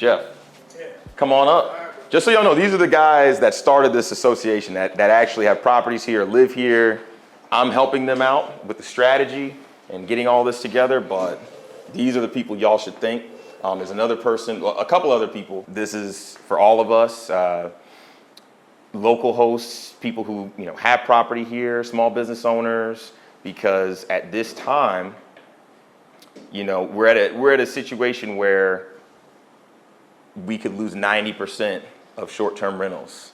Jeff, come on up. Just so y'all know, these are the guys that started this association that actually have properties here, live here. I'm helping them out with the strategy and getting all this together, but these are the people y'all should thank. There's another person, well, a couple other people. This is for all of us, local hosts, people who have property here, small business owners, because at this time, we're at a situation where we could lose 90% of short-term rentals.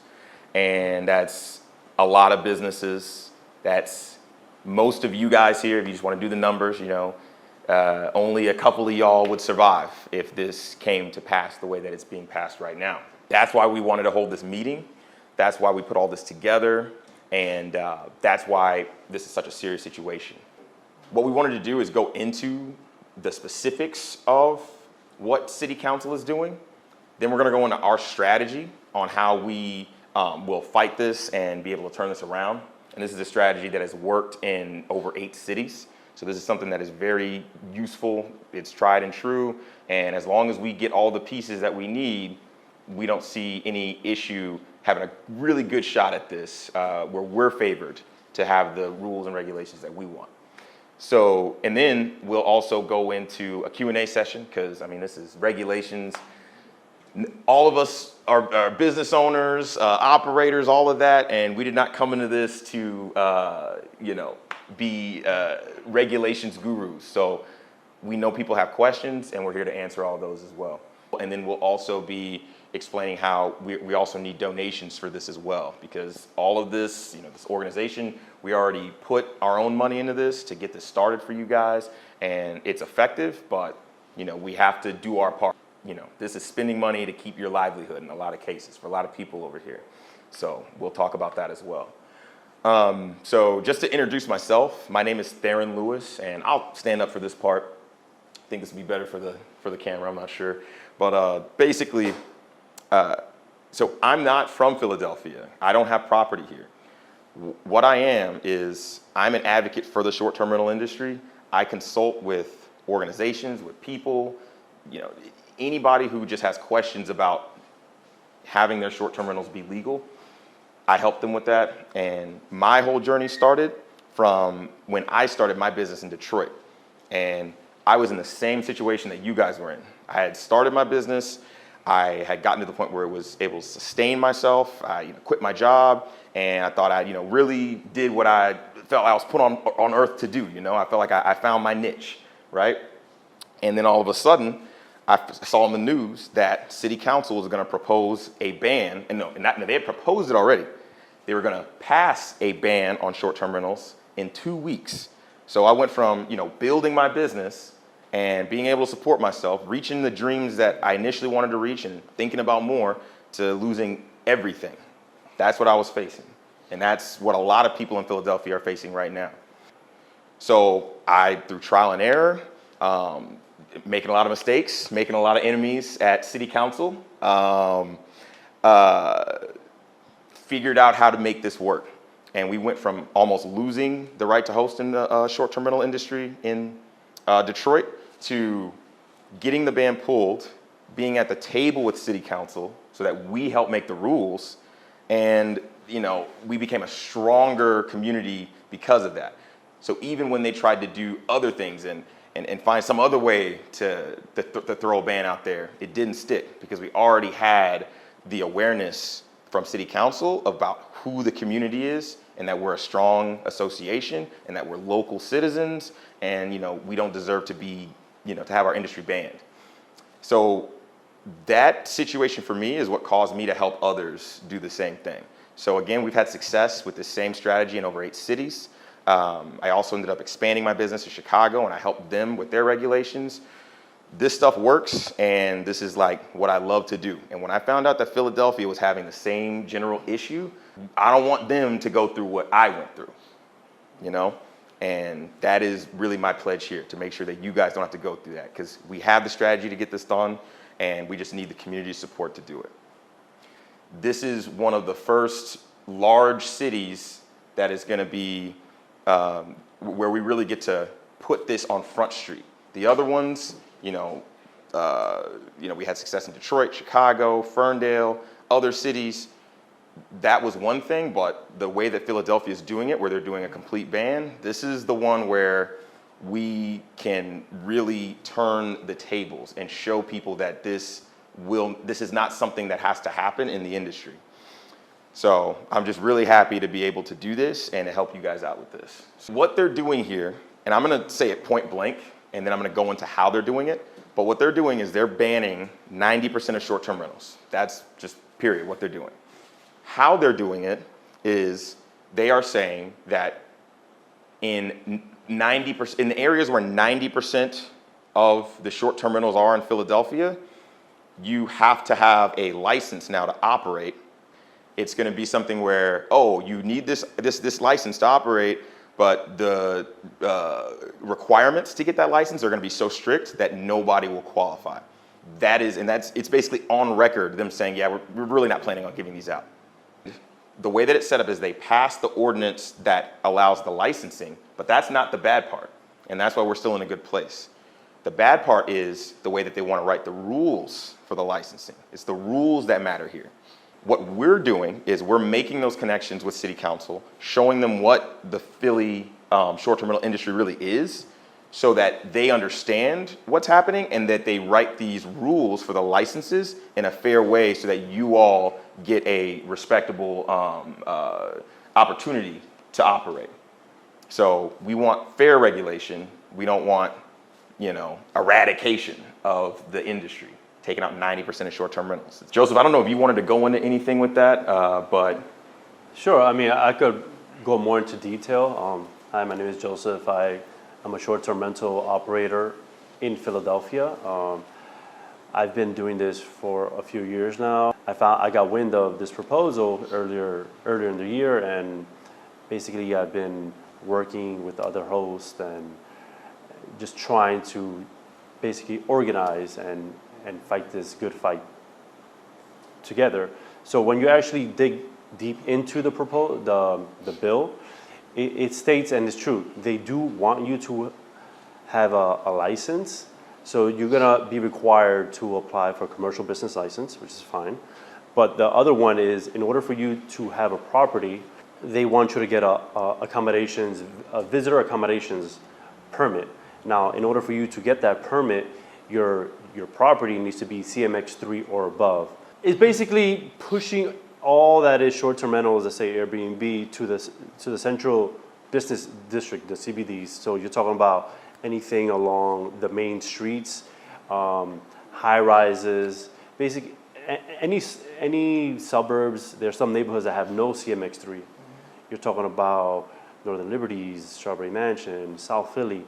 And that's a lot of businesses. That's most of you guys here, if you just want to do the numbers, only a couple of y'all would survive if this came to pass the way that it's being passed right now. That's why we wanted to hold this meeting. That's why we put all this together. And that's why this is such a serious situation. What we wanted to do is go into the specifics of what City Council is doing. Then we're going to go into our strategy on how we will fight this and be able to turn this around. And this is a strategy that has worked in over 8 cities. So this is something that is very useful. It's tried and true. And as long as we get all the pieces that we need, we don't see any issue having a really good shot at this where we're favored to have the rules and regulations that we want. So, and then we'll also go into a Q&A session because, this is regulations. All of us are business owners, operators, all of that, and we did not come into this to, be regulations gurus. So we know people have questions, and we're here to answer all those as well. And then we'll also be explaining how we also need donations for this as well, because all of this, this organization, we already put our own money into this to get this started for you guys, and it's effective, but, we have to do our part. This is spending money to keep your livelihood in a lot of cases for a lot of people over here. So we'll talk about that as well. So just to introduce myself, my name is Theron Lewis, and I'll stand up for this part. I think this would be better for the camera, I'm not sure. But basically, so I'm not from Philadelphia. I don't have property here. What I am is I'm an advocate for the short-term rental industry. I consult with organizations, with people, anybody who just has questions about having their short-term rentals be legal. I help them with that. And my whole journey started from when I started my business in Detroit. And I was in the same situation that you guys were in. I had started my business. I had gotten to the point where it was able to sustain myself. I quit my job, and I thought I really did what I felt I was put on earth to do. I felt like I found my niche, right? And then all of a sudden, I saw in the news that City Council was going to propose a ban, and they had proposed it already. They were going to pass a ban on short-term rentals in 2 weeks. So I went from building my business and being able to support myself, reaching the dreams that I initially wanted to reach and thinking about more, to losing everything. That's what I was facing. And that's what a lot of people in Philadelphia are facing right now. So through trial and error, making a lot of mistakes, making a lot of enemies at City Council, figured out how to make this work. And we went from almost losing the right to host in the short-term rental industry in Detroit to getting the ban pulled, being at the table with City Council so that we help make the rules. And, we became a stronger community because of that. So even when they tried to do other things and find some other way to throw a ban out there, it didn't stick because we already had the awareness from City Council about who the community is and that we're a strong association and that we're local citizens and, we don't deserve to be, to have our industry banned. So that situation for me is what caused me to help others do the same thing. So again, we've had success with the same strategy in over 8 cities. I also ended up expanding my business to Chicago, and I helped them with their regulations. This stuff works, and this is like what I love to do. And when I found out that Philadelphia was having the same general issue, I don't want them to go through what I went through, And that is really my pledge here, to make sure that you guys don't have to go through that, because we have the strategy to get this done, and we just need the community support to do it. This is one of the first large cities that is going to be where we really get to put this on Front Street. The other ones, we had success in Detroit, Chicago, Ferndale, other cities. That was one thing, but the way that Philadelphia is doing it, where they're doing a complete ban, this is the one where we can really turn the tables and show people that this is not something that has to happen in the industry. So I'm just really happy to be able to do this and to help you guys out with this. So what they're doing here, and I'm gonna say it point blank, and then I'm gonna go into how they're doing it, but what they're doing is they're banning 90% of short-term rentals. That's just period, what they're doing. How they're doing it is they are saying that in 90%, in the areas where 90% of the short-term rentals are in Philadelphia, you have to have a license now to operate. It's going to be something where, oh, you need this license to operate, but the requirements to get that license are going to be so strict that nobody will qualify. It's basically on record them saying, yeah, we're really not planning on giving these out. The way that it's set up is they pass the ordinance that allows the licensing, but that's not the bad part, and that's why we're still in a good place. The bad part is the way that they want to write the rules for the licensing. It's the rules that matter here. What we're doing is we're making those connections with City Council, showing them what the Philly short-term rental industry really is, so that they understand what's happening and that they write these rules for the licenses in a fair way so that you all get a respectable opportunity to operate. So we want fair regulation. We don't want, eradication of the industry, taking out 90% of short-term rentals. Joseph, I don't know if you wanted to go into anything with that, but. Sure, I mean, I could go more into detail. Hi, my name is Joseph. I'm a short-term rental operator in Philadelphia. I've been doing this for a few years now. I got wind of this proposal earlier in the year, and basically I've been working with other hosts and just trying to basically organize and fight this good fight together. So when you actually dig deep into the bill, it states, and it's true, they do want you to have a license. So you're gonna be required to apply for a commercial business license, which is fine. But the other one is, in order for you to have a property, they want you to get a visitor accommodations permit. Now, in order for you to get that permit, your property needs to be CMX3 or above. It's basically pushing all that is short-term rentals, let's say Airbnb, to the central business district, the CBDs. So you're talking about anything along the main streets, high rises, basically any suburbs. There's some neighborhoods that have no CMX3. You're talking about Northern Liberties, Strawberry Mansion, South Philly.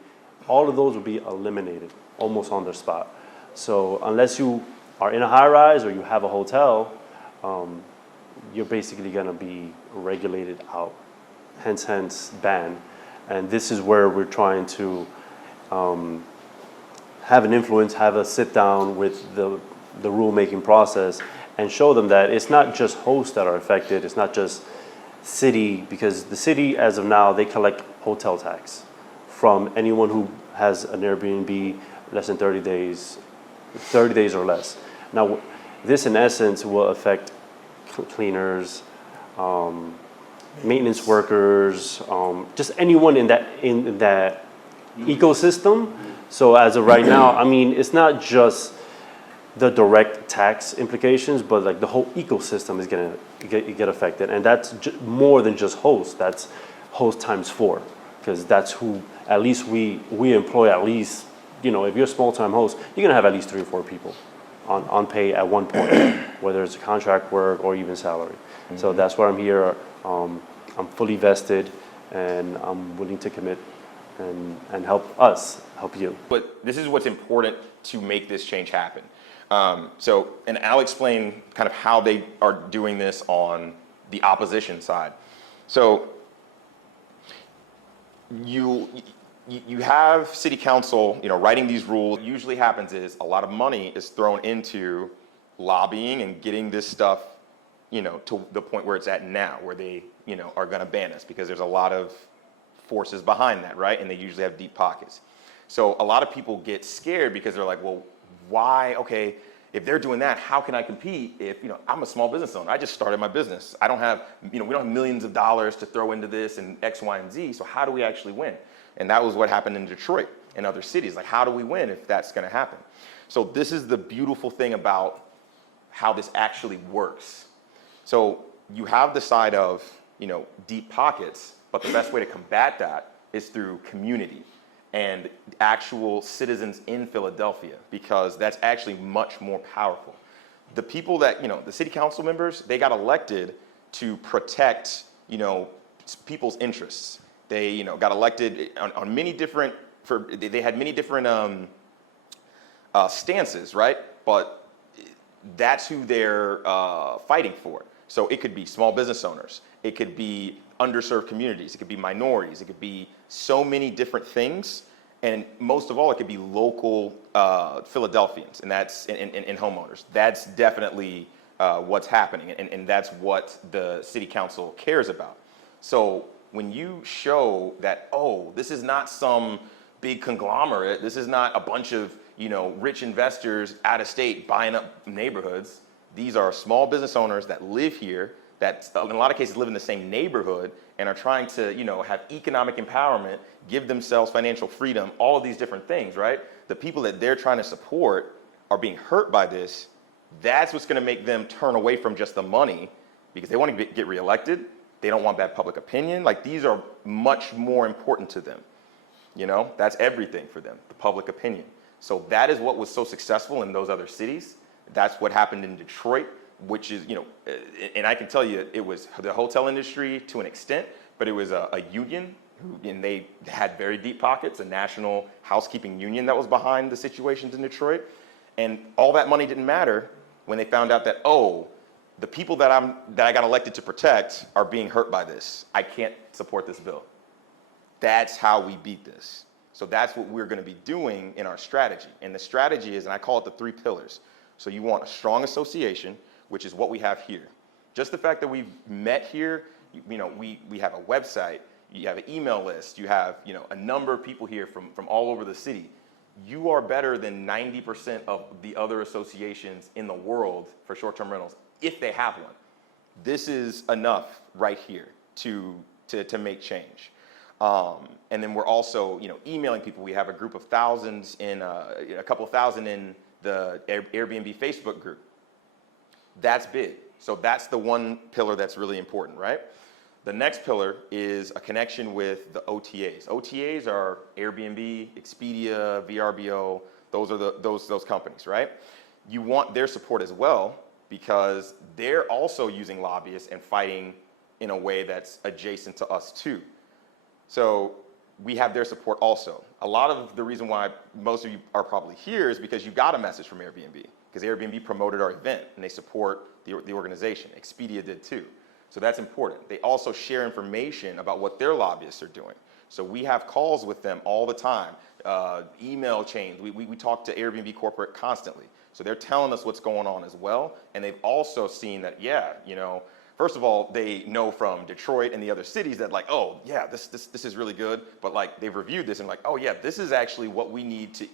All of those will be eliminated almost on the spot. So unless you are in a high rise or you have a hotel, you're basically gonna be regulated out, hence ban. And this is where we're trying to have an influence, have a sit down with the rulemaking process and show them that it's not just hosts that are affected, it's not just city, because the city, as of now, they collect hotel tax from anyone who has an Airbnb less than 30 days or less. Now, this in essence will affect cleaners, maintenance workers, just anyone in that ecosystem. So as of right now, I mean, it's not just the direct tax implications, but like the whole ecosystem is gonna get affected, and that's more than just hosts. That's host times 4, because that's who at least we employ. At least, if you're a small-time host, you're gonna have at least 3 or 4 people on pay at one point, whether it's contract work or even salary. Mm-hmm. So that's why I'm here. I'm fully vested, and I'm willing to commit and help you. But this is what's important to make this change happen. And I'll explain kind of how they are doing this on the opposition side. So you have city council, writing these rules. What usually happens is a lot of money is thrown into lobbying and getting this stuff, to the point where it's at now, where they, are going to ban us, because there's a lot of forces behind that, right? And they usually have deep pockets. So a lot of people get scared because they're like, well, why, okay, if they're doing that, how can I compete if, I'm a small business owner. I just started my business. I don't have, we don't have millions of dollars to throw into this and X, Y, and Z. So how do we actually win? And that was what happened in Detroit and other cities. Like, how do we win if that's going to happen? So this is the beautiful thing about how this actually works. So you have the side of, deep pockets, but the best way to combat that is through community and actual citizens in Philadelphia, because that's actually much more powerful. The people that, the city council members, they got elected to protect, people's interests. They, got elected on many different, they had many different stances, right? But that's who they're fighting for. So it could be small business owners, it could be underserved communities, it could be minorities, it could be so many different things. And most of all, it could be local Philadelphians, and that's in homeowners. That's definitely what's happening, and that's what the city council cares about. So when you show that, oh, this is not some big conglomerate, this is not a bunch of rich investors out of state buying up neighborhoods. These are small business owners that live here, that in a lot of cases live in the same neighborhood and are trying to, have economic empowerment, give themselves financial freedom, all of these different things, right? The people that they're trying to support are being hurt by this. That's what's going to make them turn away from just the money, because they want to get reelected. They don't want bad public opinion. Like, these are much more important to them. That's everything for them, the public opinion. So that is what was so successful in those other cities. That's what happened in Detroit, which is, and I can tell you, it was the hotel industry to an extent, but it was a union, and they had very deep pockets, a national housekeeping union that was behind the situations in Detroit. And all that money didn't matter when they found out that, oh, the people that I got elected to protect are being hurt by this. I can't support this bill. That's how we beat this. So that's what we're going to be doing in our strategy. And the strategy is, and I call it the 3 pillars. So you want a strong association, which is what we have here. Just the fact that we've met here, we have a website, you have an email list, you have a number of people here from all over the city. You are better than 90% of the other associations in the world for short-term rentals, if they have one. This is enough right here to make change. And then we're also, emailing people. We have a group of thousands a couple of thousand in the Airbnb Facebook group. That's big. So that's the one pillar that's really important, right? The next pillar is a connection with the OTAs. OTAs are Airbnb, Expedia, VRBO. Those are those companies, right? You want their support as well, because they're also using lobbyists and fighting in a way that's adjacent to us too. So we have their support also. A lot of the reason why most of you are probably here is because you got a message from Airbnb, because Airbnb promoted our event and they support the organization. Expedia did too. So that's important. They also share information about what their lobbyists are doing. So we have calls with them all the time, email chains. We talk to Airbnb corporate constantly. So they're telling us what's going on as well. And they've also seen that, first of all, they know from Detroit and the other cities that, like, oh yeah, this is really good. But like, they've reviewed this and like, oh yeah, this is actually what we need to,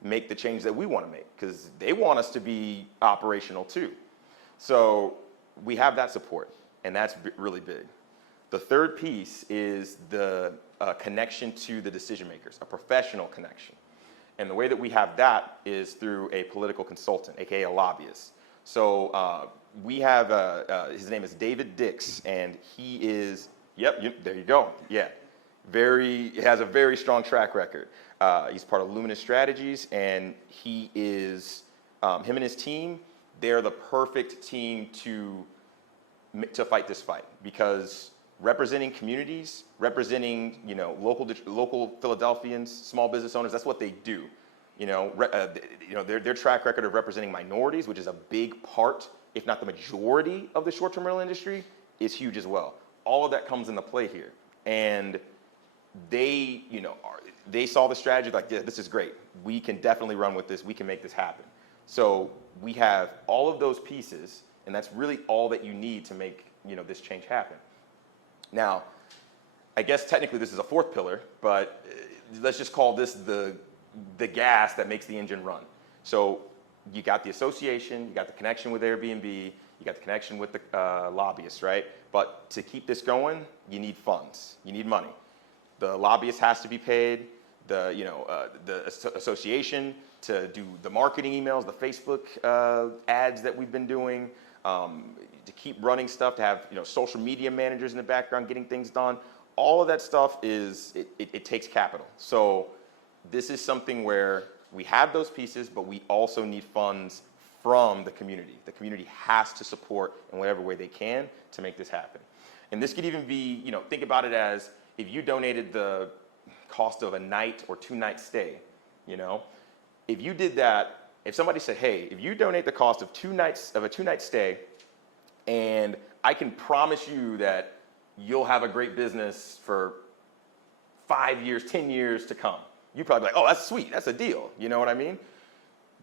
make the change that we want to make, because they want us to be operational too. So we have that support, and that's really big. The third piece is the connection to the decision makers, a professional connection. And the way that we have that is through a political consultant, AKA a lobbyist. So we have, his name is David Dix, and he is, there you go, yeah. He has a very strong track record. He's part of Luminous Strategies, and he is, him and his team, they're the perfect team to fight this fight, because representing communities, representing local Philadelphians, small business owners, that's what they do. Their track record of representing minorities, which is a big part, if not the majority, of the short-term rental industry, is huge as well. All of that comes into play here, and they saw the strategy like, yeah, this is great. We can definitely run with this. We can make this happen. So we have all of those pieces, and that's really all that you need to make this change happen. Now, I guess technically this is a fourth pillar, but let's just call this the gas that makes the engine run. So you got the association, you got the connection with Airbnb, you got the connection with the lobbyists, right? But to keep this going, you need funds, you need money. The lobbyist has to be paid, the association to do the marketing emails, the Facebook ads that we've been doing, to keep running stuff, to have social media managers in the background getting things done. All of that stuff it takes capital. So this is something where we have those pieces, but we also need funds from the community. The community has to support in whatever way they can to make this happen. And this could even be, think about it as if you donated the cost of a night or 2-night stay, if you did that, if somebody said, hey, if you donate the cost of a 2-night stay, and I can promise you that you'll have a great business for 5 years, 10 years to come. You'd probably be like, oh, that's sweet, that's a deal. You know what I mean?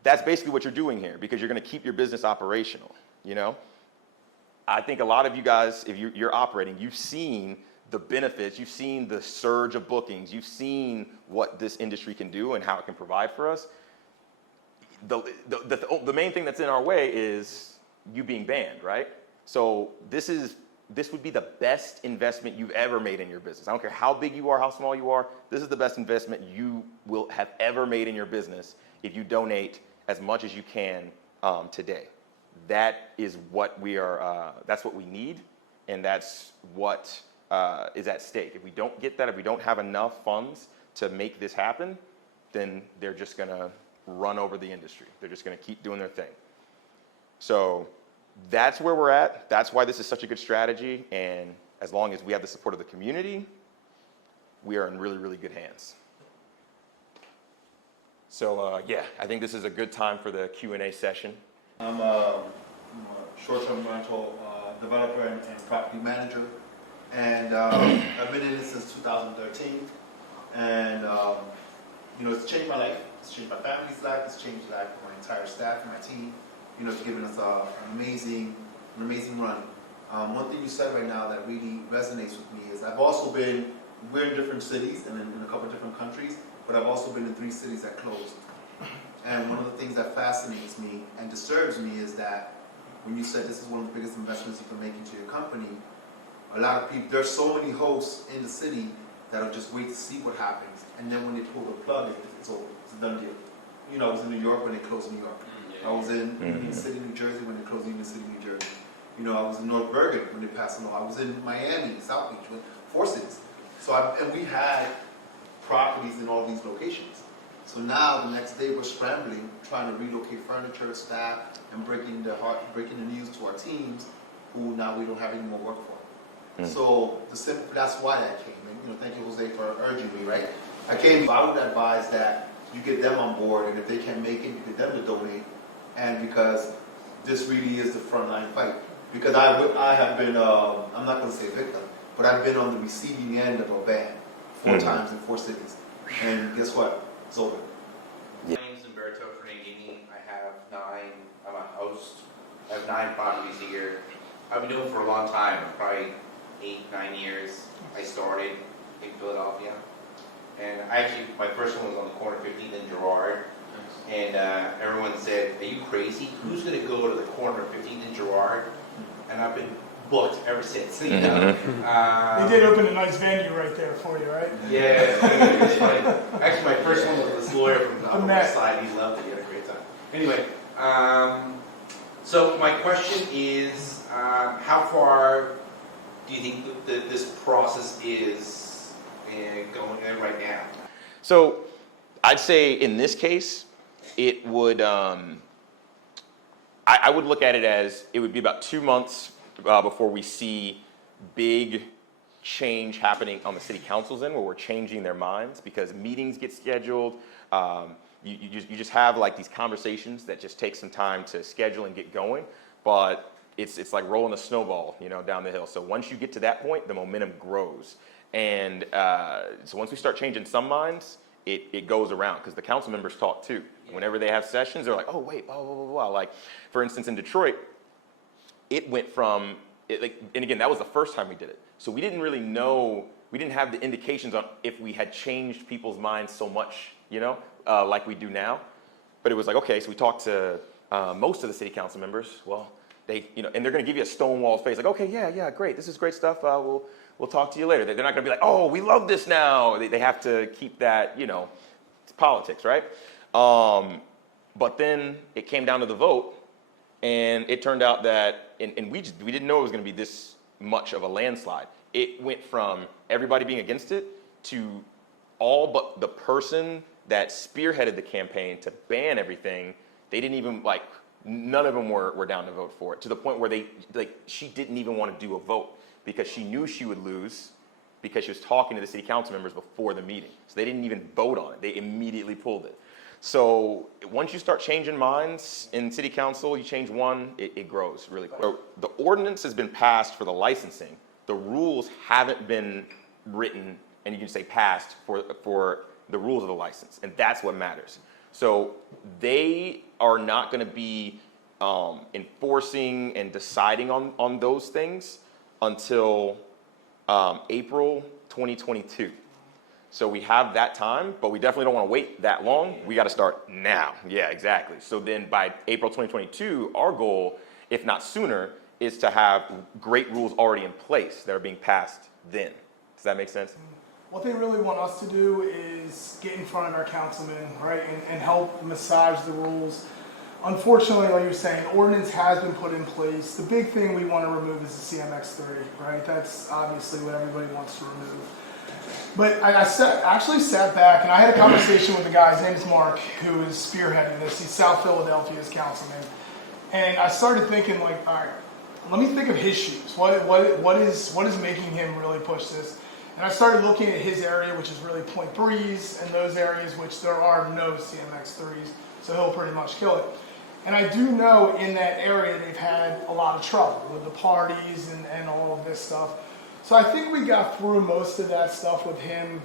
That's basically what you're doing here, because you're going to keep your business operational, I think a lot of you guys, if you're operating, you've seen the benefits, you've seen the surge of bookings, you've seen what this industry can do and how it can provide for us. The main thing that's in our way is you being banned, right? So this would be the best investment you've ever made in your business. I don't care how big you are, how small you are, this is the best investment you will have ever made in your business if you donate as much as you can today. That is what that's what we need, and that's what is at stake. If we don't get that, if we don't have enough funds to make this happen, then they're just gonna run over the industry. They're just gonna keep doing their thing. So that's where we're at. That's why this is such a good strategy, and as long as we have the support of the community, we are in really, really good hands. So yeah, I think this is a good time for the Q&A session. I'm a short-term rental developer and property manager, and I've been in it since 2013. And it's changed my life. It's changed my family's life. It's changed the life of my entire staff and my team. It's given us an amazing run. One thing you said right now that really resonates with me is we're in different cities and in a couple of different countries, but I've also been in 3 cities that closed. And one of the things that fascinates me and disturbs me is that when you said this is one of the biggest investments you can make into your company, a lot of people, there's so many hosts in the city that'll just wait to see what happens, and then when they pull the plug, it's over. It's a done deal. I was in New York when they closed New York. I was in Union City, New Jersey when they closed Union City, New Jersey. I was in North Bergen when they passed the law. I was in Miami, South Beach, 4 cities. And we had properties in all these locations. So now the next day we're scrambling, trying to relocate furniture, staff, and breaking the news to our teams, who now we don't have any more work for. So that's why I came. And thank you, Jose, for urging me. Right? I came. I would advise that you get them on board, and if they can't make it, you get them to donate. And because this really is the frontline fight. Because I have been, I'm not going to say victim, but I've been on the receiving end of a ban 4 times in 4 cities. And guess what? It's over. My name is Umberto Fernandini. I'm a host. I have 9 properties here. I've been doing it for a long time, probably 8-9 years. I started in Philadelphia. And my first one was on the corner of 15th and Girard. And everyone said, are you crazy? Who's going to go to the corner of 15th and Girard? And I've been booked ever since. We did open a nice venue right there for you, right? Yeah, it's funny. Actually, my first one was this lawyer from the Upper West Side. He loved it. He had a great time. Anyway, so my question is, how far do you think that this process is going right now? So I'd say in this case, it would, I would look at it as it would be about 2 months before we see big change happening on the city council's end, where we're changing their minds, because meetings get scheduled. You just have like these conversations that just take some time to schedule and get going, but it's like rolling a snowball, down the hill. So once you get to that point, the momentum grows. And so once we start changing some minds, it goes around, because the council members talk too. Whenever they have sessions, they're like, oh wait, blah, blah, blah, blah. Like, for instance, in Detroit, it went from, and again, that was the first time we did it. So we didn't really know, we didn't have the indications on if we had changed people's minds so much, like we do now. But it was like, okay, so we talked to most of the city council members. Well, they, you know, and they're going to give you a stonewall face, like, okay, yeah, great, this is great stuff. We'll talk to you later. They're not going to be like, oh, we love this now. They have to keep that, you know, it's politics, right? But then it came down to the vote, and it turned out that, and we didn't know it was going to be this much of a landslide. It went from everybody being against it to all but the person that spearheaded the campaign to ban everything. They didn't even, like, none of them were down to vote for it, to the point where she didn't even want to do a vote because she knew she would lose because she was talking to the city council members before the meeting. So they didn't even vote on it. They immediately pulled it. So once you start changing minds in city council, you change one, it grows really quick. So the ordinance has been passed for the licensing. The rules haven't been written, and you can say passed, for the rules of the license, and that's what matters. So they are not going to be enforcing and deciding on those things until April 2022. So we have that time, but we definitely don't want to wait that long. We got to start now. Yeah, exactly. So then by April 2022, our goal, if not sooner, is to have great rules already in place that are being passed then. Does that make sense? What they really want us to do is get in front of our councilmen, right, and help massage the rules. Unfortunately, like you're saying, ordinance has been put in place. The big thing we want to remove is the CMX-30, right? That's obviously what everybody wants to remove. But I actually sat back and I had a conversation with the guy. His name is Mark, who is spearheading this. He's South Philadelphia's councilman. And I started thinking, like, all right, let me think of his shoes. What is making him really push this? And I started looking at his area, which is really Point Breeze, and those areas which there are no CMX-30s, so he'll pretty much kill it. And I do know in that area they've had a lot of trouble with the parties and all of this stuff. So I think we got through most of that stuff with him.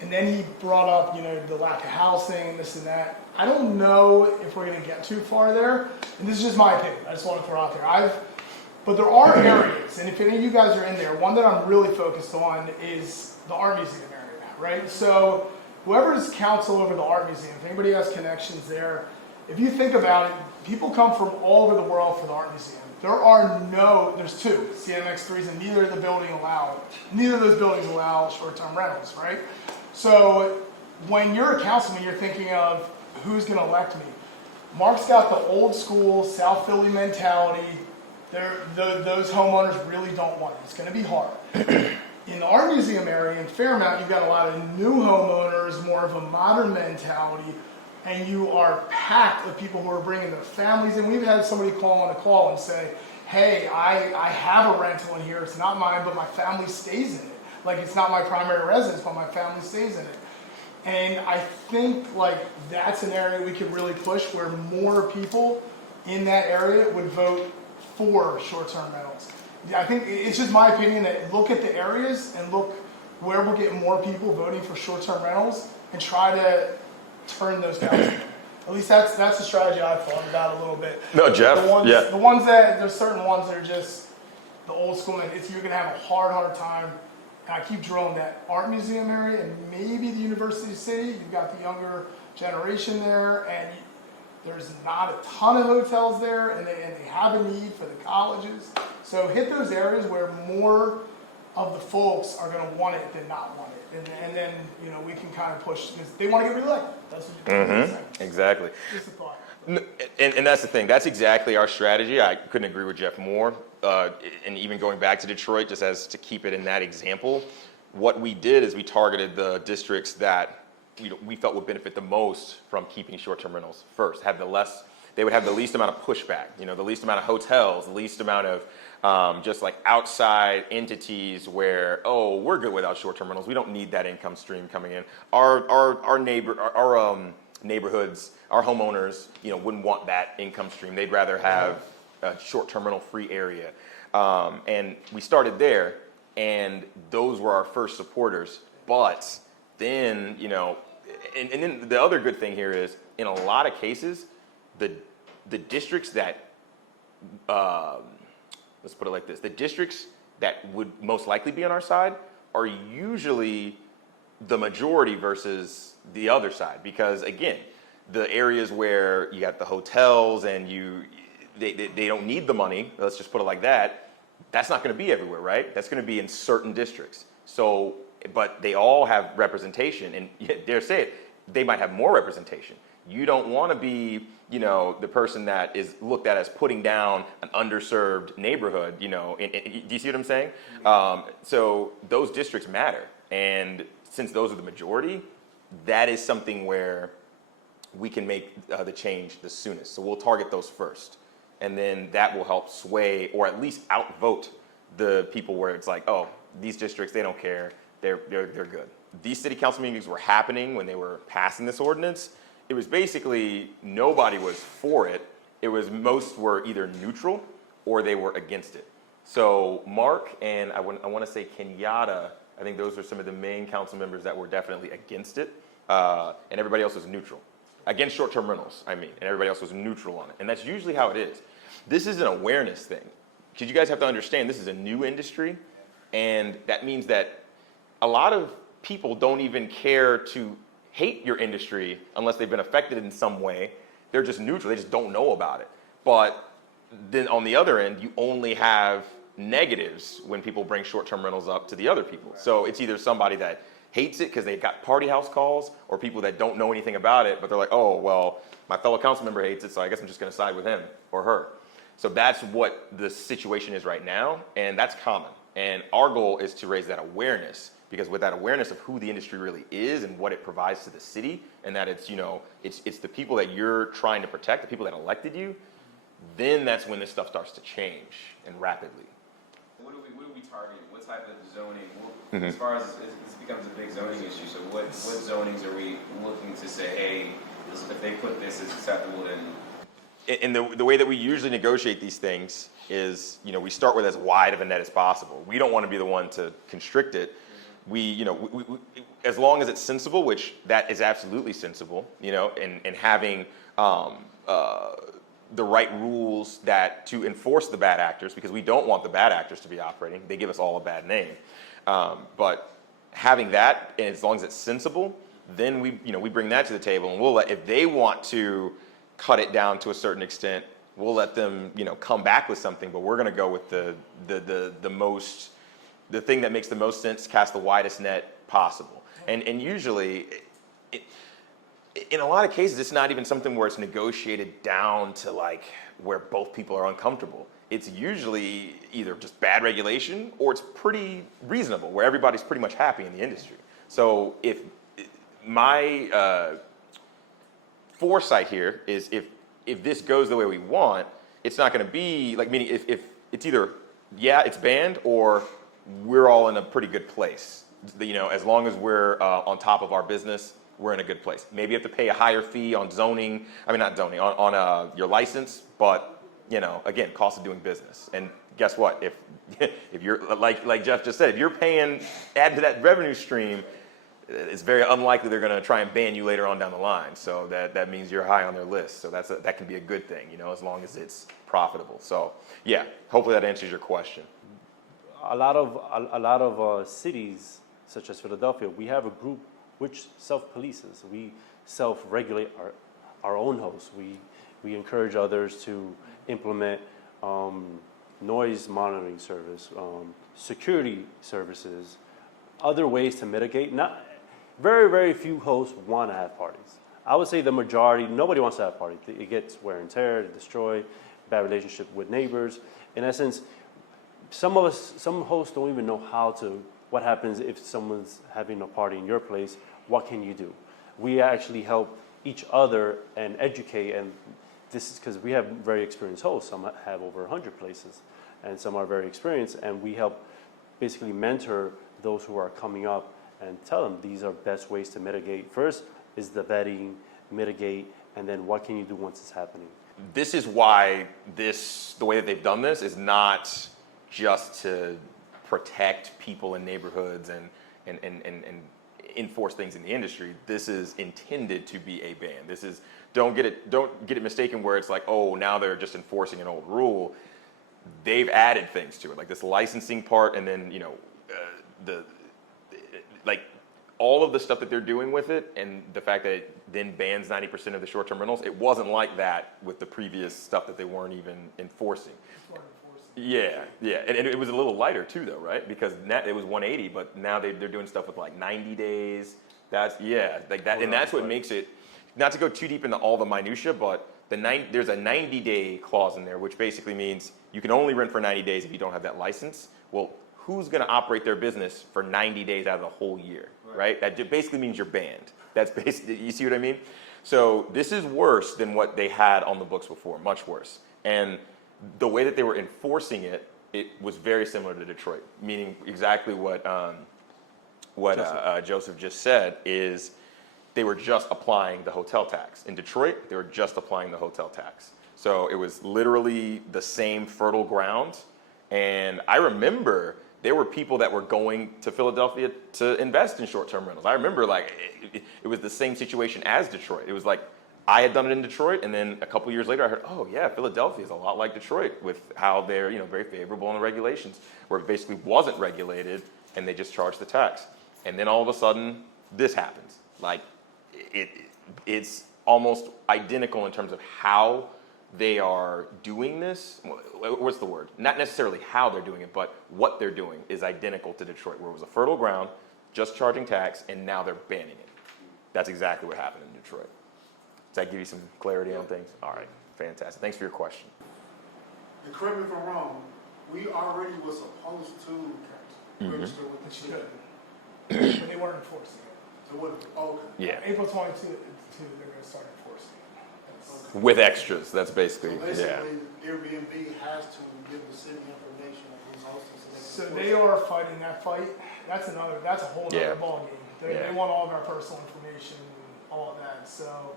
And then he brought up, you know, the lack of housing, this and that. I don't know if we're going to get too far there. And this is just my opinion. I just want to throw out there. But there are areas, and if any of you guys are in there, one that I'm really focused on is the art museum area, right? So whoever's counsel over the art museum, if anybody has connections there, if you think about it, people come from all over the world for the art museum. There's two CMX-3s, and neither of those buildings allow short-term rentals, right? So when you're a councilman, you're thinking of who's going to elect me. Mark's got the old school South Philly mentality. Those homeowners really don't want it. It's going to be hard. In the art museum area in Fairmount, you've got a lot of new homeowners, more of a modern mentality, and you are packed with people who are bringing their families in. We've had somebody call on a call and say, hey, I have a rental in here. It's not mine, but my family stays in it. Like, it's not my primary residence, but my family stays in it. And I think, like, that's an area we could really push where more people in that area would vote for short-term rentals. I think it's just my opinion that look at the areas and look where we're getting more people voting for short-term rentals and try to turn those down. At least that's the strategy I've thought about a little bit. No, Jeff, The ones that, there's certain ones that are just the old school, and you're going to have a hard time. And I keep drilling that art museum area and maybe the University City. You've got the younger generation there, and there's not a ton of hotels there, and they have a need for the colleges. So hit those areas where more of the folks are going to want it than not want it. And then, you know, we can kind of push, because they want to get reelected. That's what you're saying. Exactly. Just a thought. And that's the thing. That's exactly our strategy. I couldn't agree with Jeff more. And even going back to Detroit, just as to keep it in that example, what we did is we targeted the districts that we felt would benefit the most from keeping short-term rentals first. They would have the least amount of pushback. You know, the least amount of hotels, the least amount of just like outside entities where, oh, we're good without short-term rentals. We don't need that income stream coming in. Our neighborhoods, our homeowners, you know, wouldn't want that income stream. They'd rather have a short-term rental free area. And we started there, and those were our first supporters. But then, you know, and then the other good thing here is, in a lot of cases, the districts that, let's put it like this, the districts that would most likely be on our side are usually the majority versus the other side. Because again, the areas where you got the hotels and they don't need the money, let's just put it like that, that's not going to be everywhere, right? That's going to be in certain districts. So, but they all have representation, and dare say it, they might have more representation. You don't want to be, the person that is looked at as putting down an underserved neighborhood, do you see what I'm saying? So those districts matter. And since those are the majority, that is something where we can make the change the soonest. So we'll target those first. And then that will help sway or at least outvote the people where it's like, oh, these districts, they don't care. They're good. These city council meetings were happening when they were passing this ordinance. It was basically nobody was for it. It was most were either neutral or they were against it. So Mark and I want to say Kenyatta, I think those are some of the main council members that were definitely against it. And everybody else was neutral. Against short-term rentals, and everybody else was neutral on it. And that's usually how it is. This is an awareness thing. Because you guys have to understand this is a new industry, and that means that a lot of people don't even care to hate your industry unless they've been affected in some way. They're just neutral, they just don't know about it. But then on the other end, you only have negatives when people bring short-term rentals up to the other people. So it's either somebody that hates it because they've got party house calls, or people that don't know anything about it, but they're like, oh, well, my fellow council member hates it, so I guess I'm just gonna side with him or her. So that's what the situation is right now, and that's common. And our goal is to raise that awareness, because with that awareness of who the industry really is and what it provides to the city, and that it's, it's the people that you're trying to protect, the people that elected you, then that's when this stuff starts to change, and rapidly. What are we targeting? What type of zoning? As far as this becomes a big zoning issue, so what zonings are we looking to say, hey, if they put this as acceptable, then? And the way that we usually negotiate these things is, we start with as wide of a net as possible. We don't want to be the one to constrict it. We as long as it's sensible, which that is absolutely sensible, and having the right rules to enforce the bad actors, because we don't want the bad actors to be operating. They give us all a bad name. But having that, and as long as it's sensible, then we bring that to the table, and we'll if they want to cut it down to a certain extent, we'll let them, come back with something, but we're going to go with the thing that makes the most sense, cast the widest net possible. And usually, in a lot of cases, it's not even something where it's negotiated down to like where both people are uncomfortable. It's usually either just bad regulation or it's pretty reasonable, where everybody's pretty much happy in the industry. So if my foresight here is if this goes the way we want, it's not going to be like, meaning if it's either it's banned or we're all in a pretty good place. As long as we're on top of our business, we're in a good place. Maybe you have to pay a higher fee on zoning. Not zoning, on your license, but again, cost of doing business. And guess what? If you're like Jeff just said, if you're add to that revenue stream, it's very unlikely they're going to try and ban you later on down the line. So that means you're high on their list. So that can be a good thing, as long as it's profitable. So yeah, hopefully that answers your question. A lot of cities, such as Philadelphia, we have a group which self-polices. We self-regulate our own hosts. We encourage others to implement noise monitoring service, security services, other ways to mitigate. Very, very few hosts want to have parties. I would say the majority, nobody wants to have parties. It gets wear and tear, destroy, bad relationship with neighbors. In essence, some hosts don't even know what happens if someone's having a party in your place. What can you do? We actually help each other and educate, and this is because we have very experienced hosts. Some have over 100 places, and some are very experienced, and we help basically mentor those who are coming up and tell them these are best ways to mitigate. First is the vetting, mitigate, and then what can you do once it's happening? This is why the way that they've done this is not just to protect people in neighborhoods and enforce things in the industry. This is intended to be a ban. This is don't get it mistaken where it's like, oh, now they're just enforcing an old rule. They've added things to it, like this licensing part, and then all of the stuff that they're doing with it and the fact that it then bans 90% of the short-term rentals, it wasn't like that with the previous stuff that they weren't even enforcing. Yeah, and it was a little lighter too, though, right? Because it was 180, but now they're doing stuff with like 90 days. That's like that, and that's what makes it. Not to go too deep into all the minutia, but there's a 90-day clause in there, which basically means you can only rent for 90 days if you don't have that license. Well, who's going to operate their business for 90 days out of the whole year, right? That basically means you're banned. That's basically, you see what I mean? So this is worse than what they had on the books before, much worse. And the way that they were enforcing it, it was very similar to Detroit, meaning exactly what Joseph just said is they were just applying the hotel tax. In Detroit, they were just applying the hotel tax. So it was literally the same fertile ground. And I remember there were people that were going to Philadelphia to invest in short-term rentals. I remember like it was the same situation as Detroit. It was like I had done it in Detroit, and then a couple years later I heard, oh yeah, Philadelphia is a lot like Detroit with how they're very favorable in the regulations, where it basically wasn't regulated and they just charged the tax. And then all of a sudden this happens. Like it's almost identical in terms of how they are doing this. What's the word? Not necessarily how they're doing it, but what they're doing is identical to Detroit, where it was a fertile ground, just charging tax, and now they're banning it. That's exactly what happened in Detroit. Does that give you some clarity on things? All right, fantastic. Thanks for your question. And correct me if I'm wrong, we already were supposed to register with the city. But they weren't enforcing it. So what, okay. Yeah, April 22, they're going to start enforcing it. That's- with extras. That's basically, So basically, Airbnb has to give the city information of who's hosting. So they are fighting that fight. That's a whole Yeah. other ballgame. Yeah. They want all of our personal information and all of that. So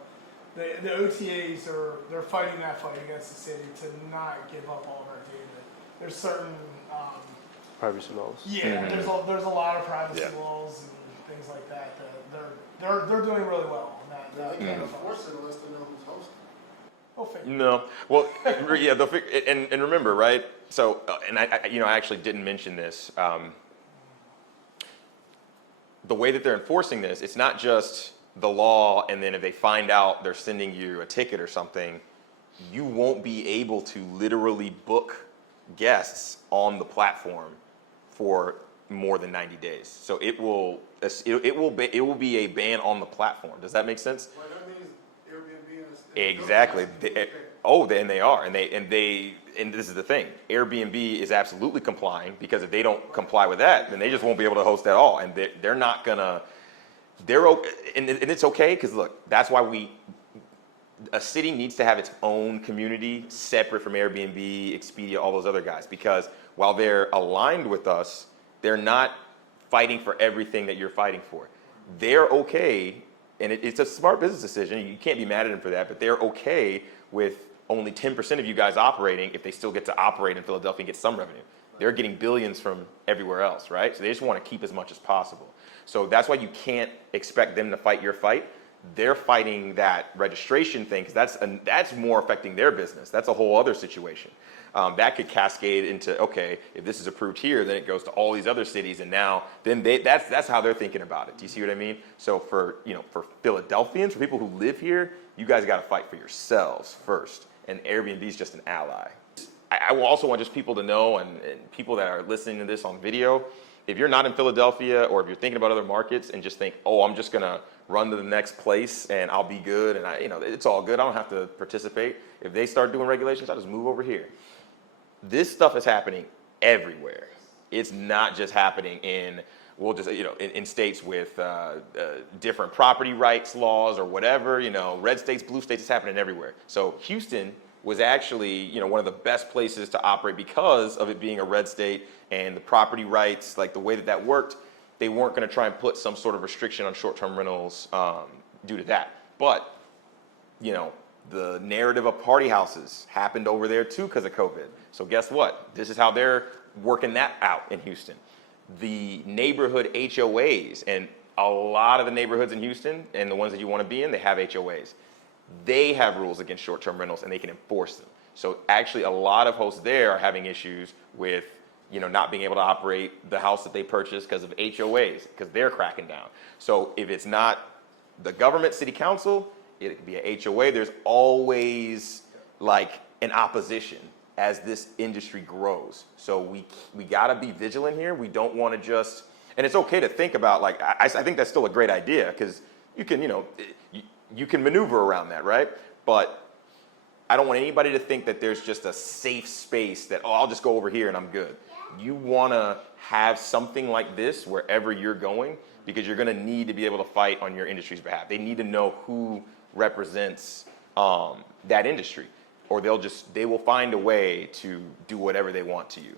the OTAs they're fighting that fight against the city to not give up all of our data. There's certain Privacy laws. there's a lot of privacy Yeah. laws and things like that they're doing really well on that. They can't enforce it unless they know who's hosting. We'll figure. no. Well, yeah, they'll figure, and remember, right? So, and I actually didn't mention this. The way that they're enforcing this, it's not just the law, and then if they find out they're sending you a ticket or something, you won't be able to literally book guests on the platform for more than 90 days. So it will be a ban on the platform. Does that make sense? Well, that means Airbnb is. Exactly. They are, and this is the thing. Airbnb is absolutely complying, because if they don't comply with that, then they just won't be able to host at all, and they're not gonna. And it's okay, because look, that's why a city needs to have its own community separate from Airbnb, Expedia, all those other guys, because while they're aligned with us, they're not fighting for everything that you're fighting for. They're okay, and it's a smart business decision. You can't be mad at them for that, but they're okay with only 10% of you guys operating if they still get to operate in Philadelphia and get some revenue. They're getting billions from everywhere else, right? So they just want to keep as much as possible. So that's why you can't expect them to fight your fight. They're fighting that registration thing, because that's more affecting their business. That's a whole other situation. That could cascade into, okay, if this is approved here, then it goes to all these other cities, and now that's how they're thinking about it. Do you see what I mean? So for Philadelphians, for people who live here, you guys got to fight for yourselves first, and Airbnb is just an ally. I will also want just people to know, and people that are listening to this on video, if you're not in Philadelphia, or if you're thinking about other markets and just think, oh, I'm just gonna run to the next place and I'll be good, and it's all good, I don't have to participate. If they start doing regulations, I'll just move over here. This stuff is happening everywhere. It's not just happening in states with different property rights laws or whatever, red states, blue states, it's happening everywhere. So Houston was actually, one of the best places to operate because of it being a red state and the property rights, like the way that worked, they weren't going to try and put some sort of restriction on short-term rentals due to that. But, the narrative of party houses happened over there too because of COVID. So guess what? This is how they're working that out in Houston. The neighborhood HOAs, and a lot of the neighborhoods in Houston and the ones that you want to be in, they have HOAs. They have rules against short-term rentals and they can enforce them. So actually a lot of hosts there are having issues with not being able to operate the house that they purchased because of HOAs, because they're cracking down. So if it's not the government, city council, it could be a HOA. There's always like an opposition as this industry grows. So we gotta be vigilant here. We don't want to just, and it's okay to think about like, I think that's still a great idea because you can, you can maneuver around that, right? But I don't want anybody to think that there's just a safe space that, oh, I'll just go over here and I'm good. You want to have something like this wherever you're going because you're going to need to be able to fight on your industry's behalf. They need to know who represents that industry, or they will find a way to do whatever they want to you.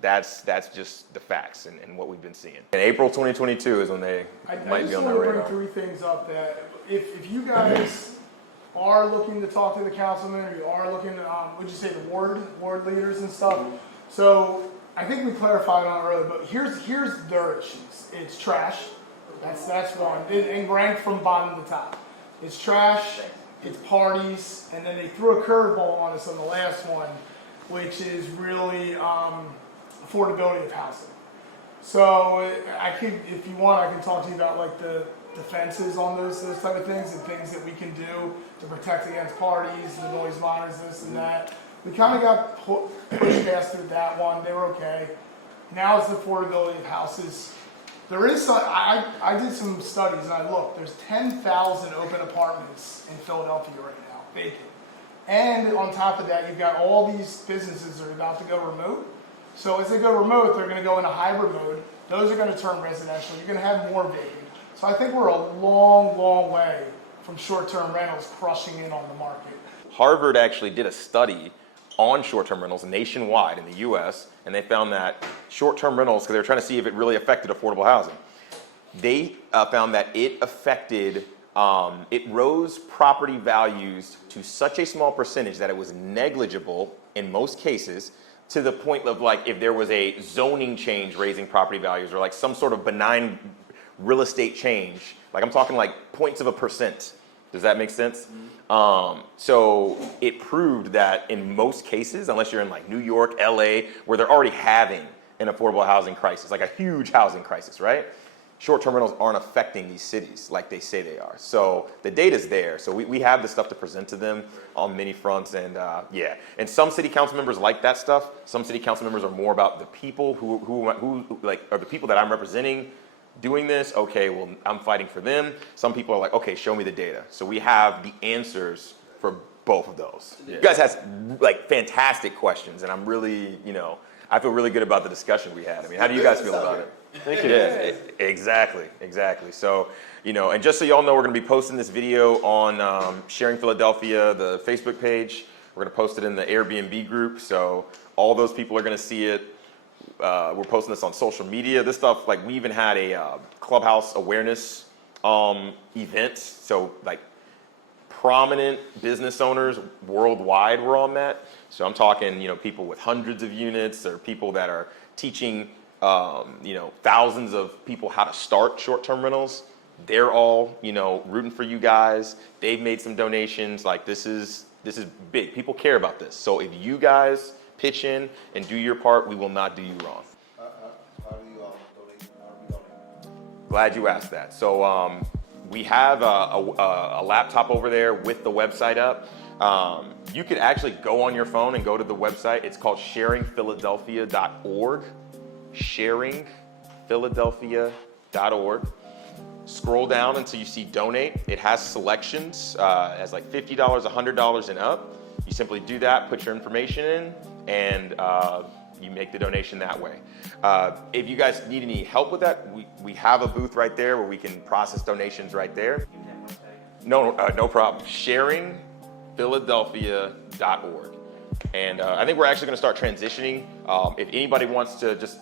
That's just the facts and what we've been seeing. In April 2022 is when they might be on the radar. I just want to bring 3 things up that if you guys are looking to talk to the councilman, or you are looking to, would you say the ward leaders and stuff? So I think we clarified on it earlier, but here's their issues. It's trash. That's one. And ranked from bottom to top. It's trash. It's parties, and then they threw a curveball on us on the last one, which is really affordability of housing. So I could, if you want, I can talk to you about like the defenses on those type of things and things that we can do to protect against parties, the noise monitors, this and that. We kind of got pushed past through that one. They were okay. Now it's the affordability of houses. There is some, I did some studies and I looked. There's 10,000 open apartments in Philadelphia right now, vacant. And on top of that, you've got all these businesses that are about to go remote. So as they go remote, they're going to go into hybrid mode. Those are going to turn residential. You're going to have more vacant. So I think we're a long, long way from short-term rentals crushing in on the market. Harvard actually did a study on short-term rentals nationwide in the US, and they found that short-term rentals, because they were trying to see if it really affected affordable housing, they found that it affected, it rose property values to such a small percentage that it was negligible in most cases, to the point of like if there was a zoning change raising property values or like some sort of benign real estate change, like I'm talking like points of a percent. Does that make sense? So it proved that in most cases, unless you're in like New York, LA, where they're already having an affordable housing crisis, like a huge housing crisis, right? Short-term rentals aren't affecting these cities like they say they are. So the data's there. So we have the stuff to present to them on many fronts, and yeah. And some city council members like that stuff. Some city council members are more about the people who like are the people that I'm representing doing this. Okay, well, I'm fighting for them. Some people are like, okay, show me the data. So we have the answers for both of those. Yeah. You guys have like fantastic questions, and I'm really, I feel really good about the discussion we had. I mean, how do you guys feel about it? Thank you. Yeah, exactly. So, and just so y'all know, we're going to be posting this video on Sharing Philadelphia, the Facebook page. We're going to post it in the Airbnb group, so all those people are going to see it. We're posting this on social media. This stuff, like we even had a Clubhouse awareness event. So like prominent business owners worldwide were on that. So I'm talking, people with hundreds of units or people that are teaching, thousands of people how to start short-term rentals. They're all, rooting for you guys. They've made some donations. Like this is big. People care about this. So if you guys pitch in and do your part, we will not do you wrong. How do you donate? Glad you asked that. So we have a laptop over there with the website up. You could actually go on your phone and go to the website. It's called sharingphiladelphia.org. Sharingphiladelphia.org. Scroll down until you see donate. It has selections as like $50, $100 and up. You simply do that, put your information in, and you make the donation that way. If you guys need any help with that, we have a booth right there where we can process donations right there. No problem. Sharingphiladelphia.org. And I think we're actually going to start transitioning. If anybody wants to just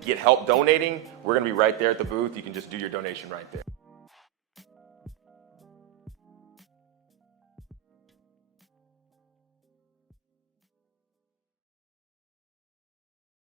get help donating, we're going to be right there at the booth. You can just do your donation right there.